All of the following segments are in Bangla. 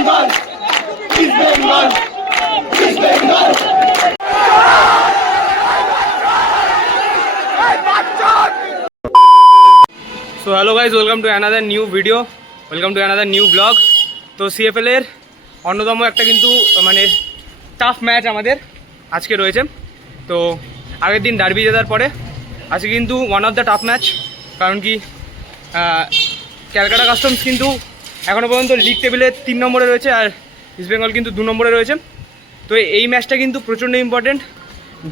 Bengal! East Bengal! East Bengal! So hello guys, welcome to another new video, welcome to another new vlog. তো CFL এর অন্যতম একটা কিন্তু মানে টাফ ম্যাচ আমাদের আজকে রয়েছে। তো আগের দিন ডার্বি জেতার পরে আজকে কিন্তু one of the tough match, কারণ কি ক্যালকাটা কাস্টমস কিন্তু এখনও পর্যন্ত লিগ টেবিলে 3 নম্বরে রয়েছে আর ইস্ট বেঙ্গল কিন্তু 2 নম্বরে রয়েছে। তো এই ম্যাচটা কিন্তু প্রচণ্ড ইম্পর্টেন্ট,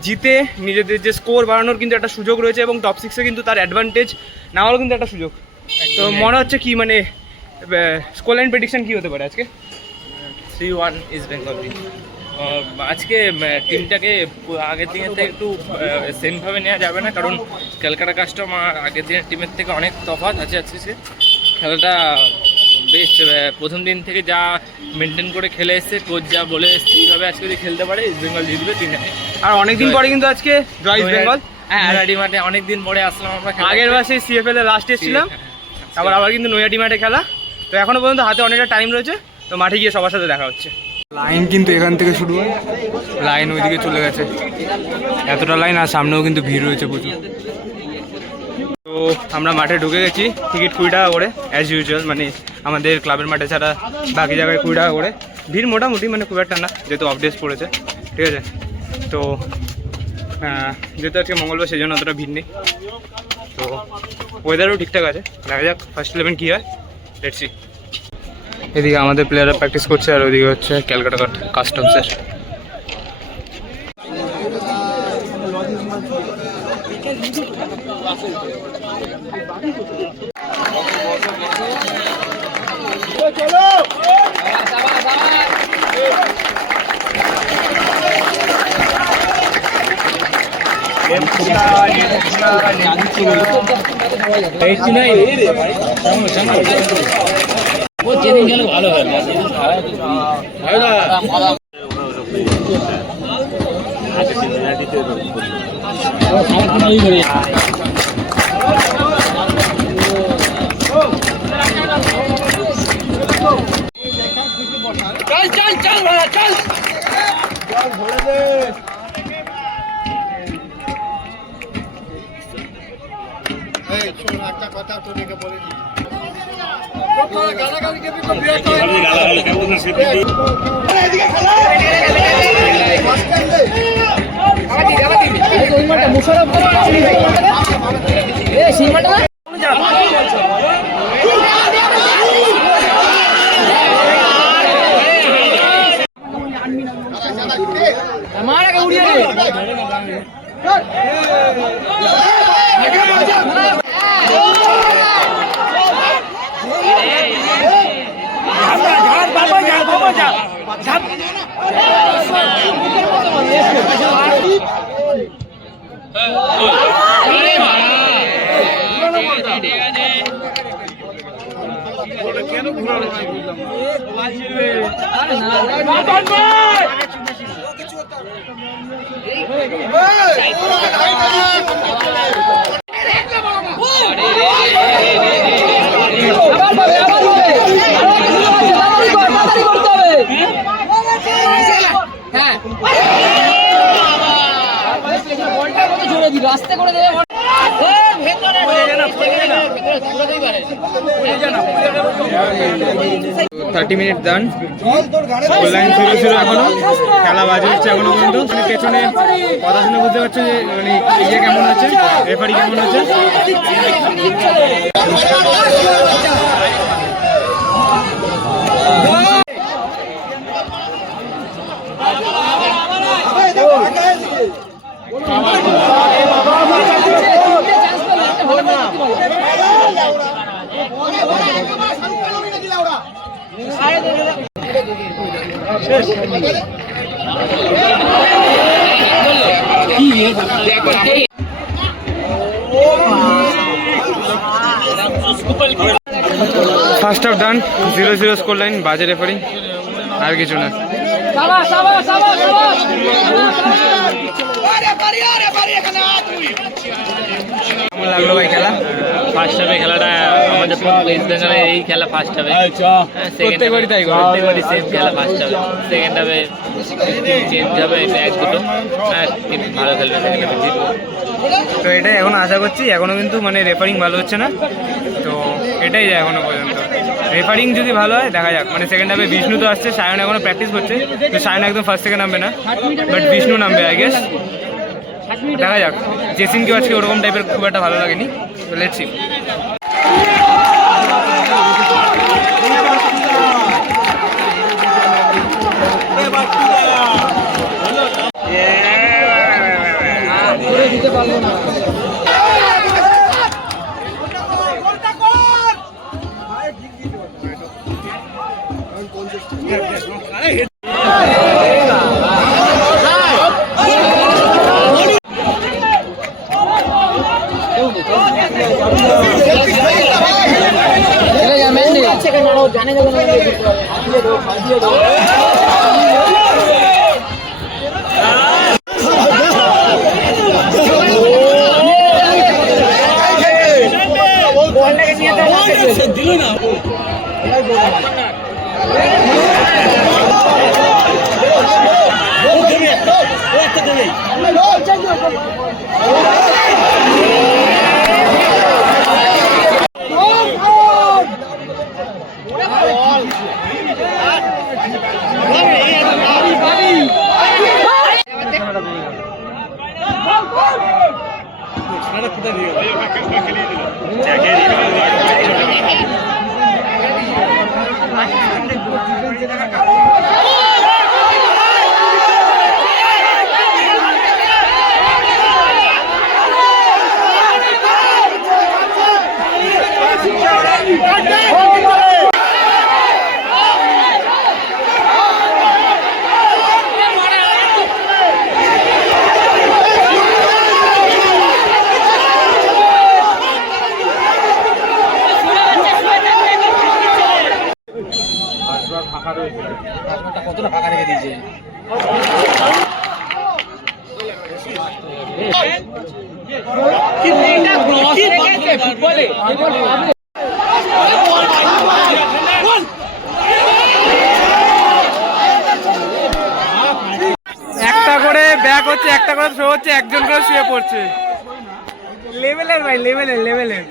জিতে নিজেদের যে স্কোর বাড়ানোর কিন্তু একটা সুযোগ রয়েছে এবং টপ 6-এ কিন্তু তার অ্যাডভান্টেজ নেওয়ারও কিন্তু একটা সুযোগ। তো মনে হচ্ছে কি মানে স্কোর লাইন প্রেডিকশন কী হতে পারে আজকে? 3-1 ইস্ট বেঙ্গল। আজকে টিমটাকে আগের দিনের থেকে একটু সেমভাবে নেওয়া যাবে না, কারণ ক্যালকাটা কাস্টমার আগের দিনের টিমের থেকে অনেক তফাৎ আছে। আজকে খেলাটা বেশ প্রথম দিন থেকে যা মেনটেন করে খেলে এসছে, কোচ যা বলে এসছে এইভাবে আজকে যদি খেলতে পারে ইস্ট বেঙ্গল জিতবে 3-1। আর অনেকদিন পরে কিন্তু আজকে জয় ইস্ট বেঙ্গল। নৈহাটি মাঠে অনেকদিন পরে আসলাম আমরা। আগের বার সেই CFL এর লাস্ট এসেছিলাম, আবার কিন্তু নৈহাটি মাঠে খেলা। তো এখনও পর্যন্ত হাতে অনেকটা টাইম রয়েছে, তো মাঠে গিয়ে সবার সাথে দেখা হচ্ছে। লাইন কিন্তু এখান থেকে শুরু হয়, লাইন ওইদিকে চলে গেছে, এতটা লাইন, আর সামনেও কিন্তু ভিড় রয়েছে প্রচুর। তো আমরা মাঠে ঢুকে গেছি, টিকিট 20 টাকা করে অ্যাজ ইউজুয়াল, মানে আমাদের ক্লাবের মাঠে ছাড়া বাকি জায়গায় 20 টাকা করে। ভিড় মোটামুটি মানে খুব একটা না, যেহেতু অফডেস পড়েছে, ঠিক আছে। তো যেহেতু আজকে মঙ্গলবার সেই জন্য অতটা ভিড় নেই। তো ওয়েদারও ঠিকঠাক আছে, দেখা যাক ফার্স্ট 11 কী হয়, লেটস সি। এদিকে আমাদের প্লেয়াররা প্র্যাকটিস করছে আর ওদিকে হচ্ছে ক্যালকাটা কাস্টমসের। ভালো হয় একটা কথা তোদেরকে বলে দিই, রাস্তা করে দেবে 30 মিনিট ডান, লাইন ছিল এখনো, খেলা বাজে হচ্ছে এখনো পর্যন্ত। পেছনে কথা শুনে বুঝতে পারছো যে মানে ইয়ে কেমন হচ্ছে, রেফারি কেমন হচ্ছে। ফার্স্ট হাফ ডান, 0-0 স্কোর লাইন, বাজে রেফারি, আর কিছু না। কেমন লাগলো ভাই খেলা? ফার্স্ট হাফে খেলাটা আমাদের ইস্ট বেঙ্গলের এই খেলা ফার্স্ট হাফে, প্রত্যেকবারই তাই করে। প্রত্যেকবারই সেম খেলা ফার্স্ট হাফে। সেকেন্ড হাফে চেঞ্জ হবে এক দুটো, টিম ভালো খেলবে, সেকেন্ড হাফে জিতবো। তো এটাই এখন আশা করছি। এখনও কিন্তু মানে রেফারিং ভালো হচ্ছে না, তো এটাই যায় এখনো পর্যন্ত। রেফারিং যদি ভালো হয় দেখা যাক। মানে সেকেন্ড হাফে বিষ্ণু তো আসছে, সায়ন এখনো প্র্যাকটিস করছে, তো সায়ন একদম ফার্স্ট থেকে নামবে না, বাট বিষ্ণু নামবে আই গেস। দেখা যাক। জেসিনকেও আজকে ওরকম টাইপের খুব একটা ভালো লাগেনি, তো লেটস সি। কতটা ফাঁকা রেখে দিয়েছে। একটা করে ব্যাক হচ্ছে, একটা করে থ্রো হচ্ছে, একজন করে শুয়ে পড়ছে। লেভেলের ভাই, লেভেলের লেভেলের।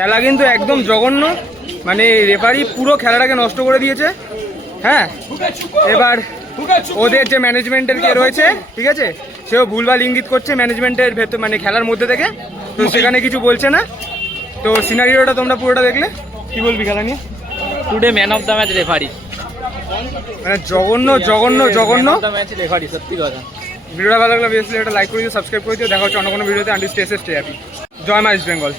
খেলা কিন্তু একদম জঘন্য, মানে রেফারি পুরো খেলাটাকে নষ্ট করে দিয়েছে। হ্যাঁ, এবার ওদের যে ম্যানেজমেন্টের কে রয়েছে, ঠিক আছে, সেও ভুলভাল ইঙ্গিত করছে ম্যানেজমেন্টের ভেতর, মানে খেলার মধ্যে থেকে, তো সেখানে কিছু বলছে না। তো সিনারিওটা তোমরা পুরোটা দেখলে, কি বলবি খেলা নিয়ে? Today man of the match referee, মানে জঘন্য জঘন্য জঘন্য। ম্যাচ রেফারি, সত্যি কথা। ভিডিওটা ভালো লাগলে অবভিয়াসলি এটা লাইক করে দিও, সাবস্ক্রাইব করে দিও। দেখা হচ্ছে অন্য কোনো ভিডিওতে। Aunty stay safe, stay happy. জয় মা ইস্ট বেঙ্গল।